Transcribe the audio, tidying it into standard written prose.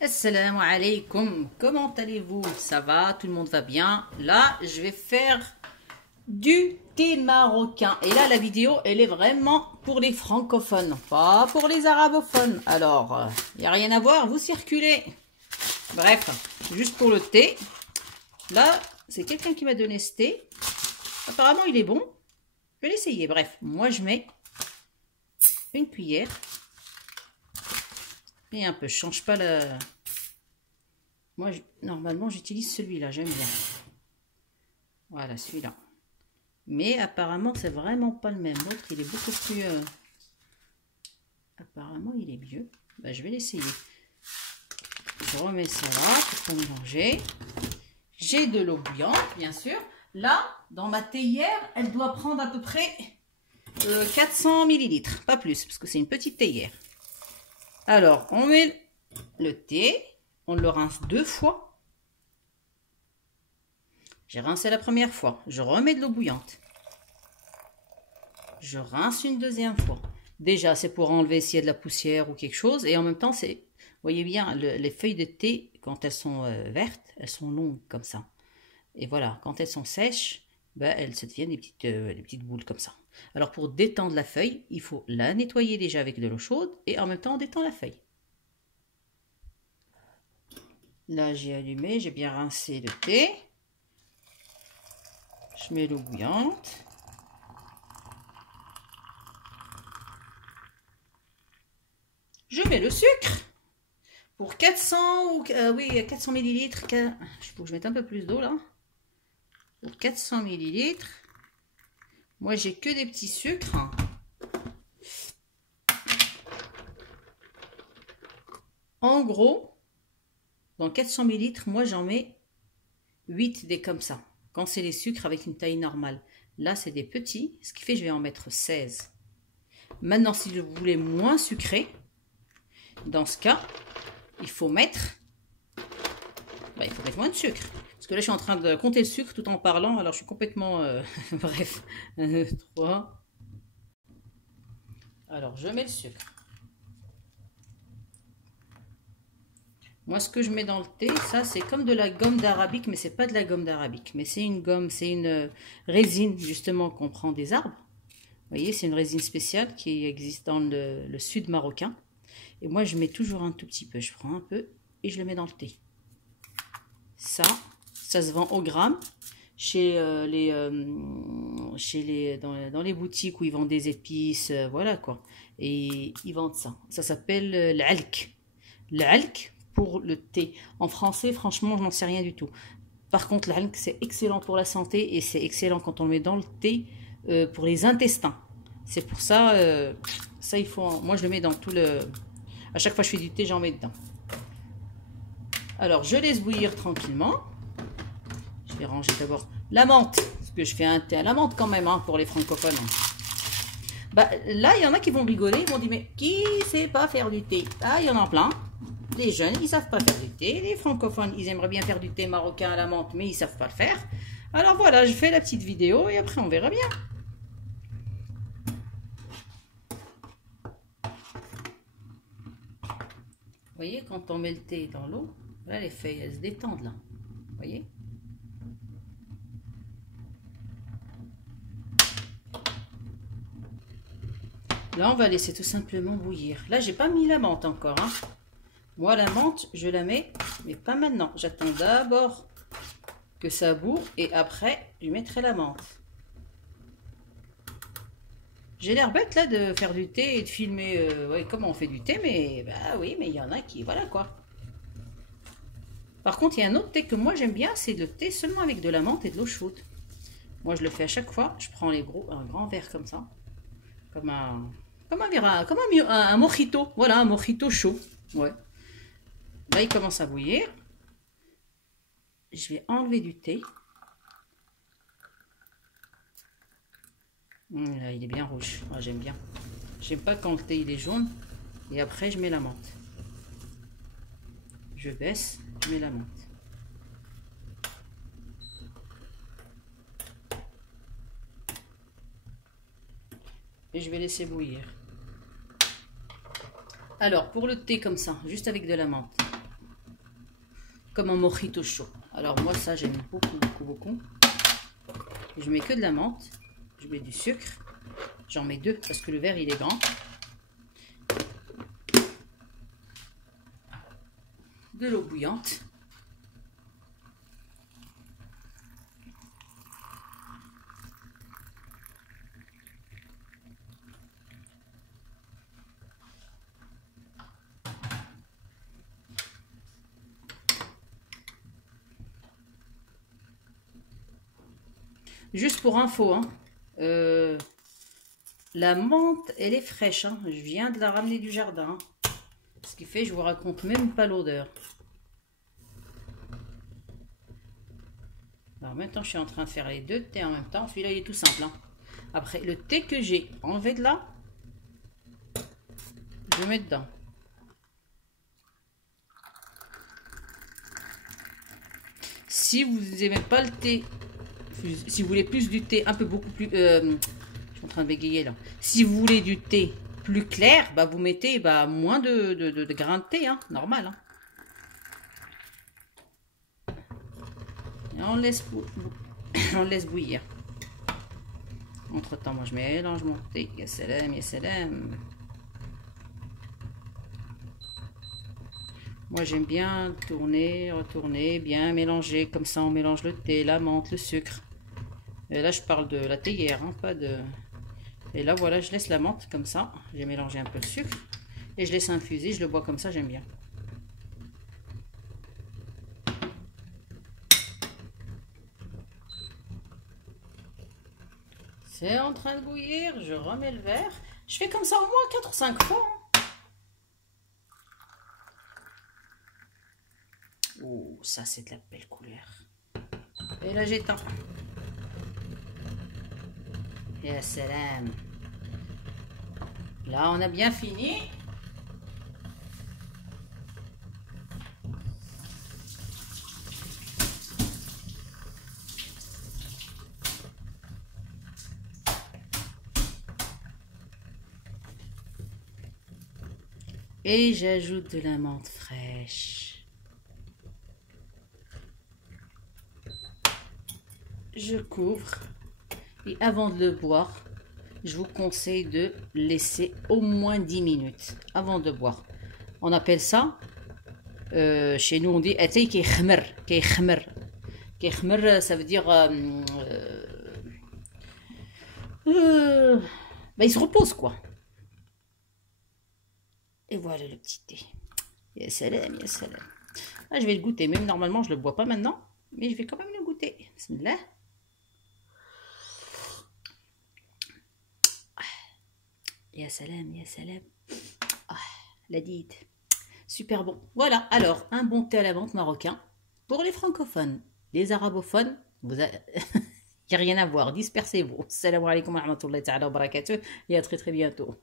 Assalamu alaikum, comment allez-vous? Ça va? Tout le monde va bien? Là, je vais faire du thé marocain. Et là, la vidéo, elle est vraiment pour les francophones, pas pour les arabophones. Alors, il n'y a rien à voir, vous circulez. Bref, juste pour le thé. Là, c'est quelqu'un qui m'a donné ce thé. Apparemment, il est bon. Je vais l'essayer. Bref, moi, je mets une cuillère. Et un peu, je change pas la... Moi, normalement, j'utilise celui-là, j'aime bien. Voilà, celui-là. Mais apparemment, c'est vraiment pas le même. L'autre, il est beaucoup plus... Apparemment, il est mieux. Ben, je vais l'essayer. Je remets ça là pour pas mélanger. J'ai de l'eau bouillante, bien sûr. Là, dans ma théière, elle doit prendre à peu près 400 millilitres. Pas plus, parce que c'est une petite théière. Alors, on met le thé. On le rince 2 fois. J'ai rincé la première fois. Je remets de l'eau bouillante. Je rince une deuxième fois. Déjà, c'est pour enlever s'il y a de la poussière ou quelque chose. Et en même temps, c'est... Vous voyez bien, les feuilles de thé, quand elles sont vertes, elles sont longues comme ça. Et voilà, quand elles sont sèches, ben, elles se deviennent des petites boules comme ça. Alors, pour détendre la feuille, il faut la nettoyer déjà avec de l'eau chaude. Et en même temps, on détend la feuille. Là, j'ai allumé, j'ai bien rincé le thé. Je mets l'eau bouillante. Je mets le sucre. Pour 400 ou oui, 400 millilitres, il faut que je mette un peu plus d'eau là. Pour 400 millilitres, moi j'ai que des petits sucres. En gros, dans 400 millilitres, moi j'en mets 8 des comme ça. Quand c'est les sucres avec une taille normale. Là c'est des petits, ce qui fait que je vais en mettre 16. Maintenant, si vous voulez moins sucré, dans ce cas, il faut mettre moins de sucre. Parce que là, je suis en train de compter le sucre tout en parlant. Alors, je suis complètement... bref. 1, 2, 3. Alors, je mets le sucre. Moi, ce que je mets dans le thé, ça, c'est comme de la gomme d'arabique. Mais c'est pas de la gomme d'arabique. Mais c'est une gomme, c'est une résine, justement, qu'on prend des arbres. Vous voyez, c'est une résine spéciale qui existe dans le sud marocain. Et moi, je mets toujours un tout petit peu. Je prends un peu et je le mets dans le thé. Ça se vend au gramme chez dans les boutiques où ils vendent des épices, voilà quoi. Et ils vendent ça. Ça s'appelle l'alk. L'alk pour le thé. En français, franchement, je n'en sais rien du tout. Par contre, l'alk, c'est excellent pour la santé et c'est excellent quand on le met dans le thé pour les intestins. C'est pour ça, ça il faut. Moi, je le mets dans tout le. À chaque fois que je fais du thé, j'en mets dedans. Alors, je laisse bouillir tranquillement. Je vais ranger d'abord la menthe. Parce que je fais un thé à la menthe quand même, hein, pour les francophones. Bah, là, il y en a qui vont rigoler. Ils vont dire, mais qui sait pas faire du thé? Ah, il y en a plein. Les jeunes, ils savent pas faire du thé. Les francophones, ils aimeraient bien faire du thé marocain à la menthe, mais ils savent pas le faire. Alors voilà, je fais la petite vidéo et après, on verra bien. Vous voyez, quand on met le thé dans l'eau, là, les feuilles, elles se détendent, là. Vous voyez? Là, on va laisser tout simplement bouillir. Là, j'ai pas mis la menthe encore. Hein. Moi, la menthe, je la mets, mais pas maintenant. J'attends d'abord que ça bout et après, je mettrai la menthe. J'ai l'air bête là de faire du thé et de filmer ouais, comment on fait du thé, mais bah oui, mais il y en a qui, voilà quoi. Par contre, il y a un autre thé que moi j'aime bien, c'est le thé seulement avec de la menthe et de l'eau chaude. Moi, je le fais à chaque fois. Je prends un grand verre comme ça, comme un mojito. Voilà, un mojito chaud. Ouais. Là, il commence à bouillir. Je vais enlever du thé. Là, il est bien rouge. Ah, j'aime bien. J'aime pas quand le thé il est jaune. Et après, je mets la menthe. Je baisse, je mets la menthe. Et je vais laisser bouillir. Alors, pour le thé comme ça, juste avec de la menthe, comme un mojito chaud. Alors moi ça j'aime beaucoup. Je mets que de la menthe, je mets du sucre, j'en mets 2 parce que le verre il est grand. De l'eau bouillante. Juste pour info, hein, la menthe, elle est fraîche. Hein, je viens de la ramener du jardin. Ce qui fait, je vous raconte même pas l'odeur. Alors maintenant, je suis en train de faire les 2 thés en même temps. Celui-là, il est tout simple. Hein. Après, le thé que j'ai enlevé de là, je mets dedans. Si vous n'aimez pas le thé, si vous voulez plus du thé, un peu beaucoup plus... je suis en train de bégayer là. Si vous voulez du thé plus clair, bah vous mettez moins de grains de thé, hein, normal. Hein. Et on laisse bouillir. Entre temps, moi je mélange mon thé. Ya salam, ya salam. Moi j'aime bien tourner, retourner, bien mélanger. Comme ça on mélange le thé, la menthe, le sucre. Et là je parle de la théière, hein, pas de... Et là voilà, je laisse la menthe comme ça. J'ai mélangé un peu le sucre. Et je laisse infuser, je le bois comme ça, j'aime bien. C'est en train de bouillir, je remets le verre. Je fais comme ça au moins 4 ou 5 fois. Hein. Oh, ça c'est de la belle couleur. Et là j'éteins. Ya salam. Là on a bien fini. Et j'ajoute de la menthe fraîche. Je couvre. Et avant de le boire, je vous conseille de laisser au moins 10 minutes avant de boire. On appelle ça, chez nous on dit atay kaykhmer, kaykhmer. Kaykhmer, ça veut dire il se repose quoi. Et voilà le petit thé. Ya salam, ya salam. Ah, je vais le goûter, même normalement je le bois pas maintenant, mais je vais quand même le goûter. Bismillah. Ya salam, ya salam. Ah, la dite. Super bon. Voilà, alors, un bon thé à la menthe marocain pour les francophones. Les arabophones, vous avez... il n'y a rien à voir. Dispersez-vous. Assalamu alaikum wa rahmatullahi wa barakatuh et à très très bientôt.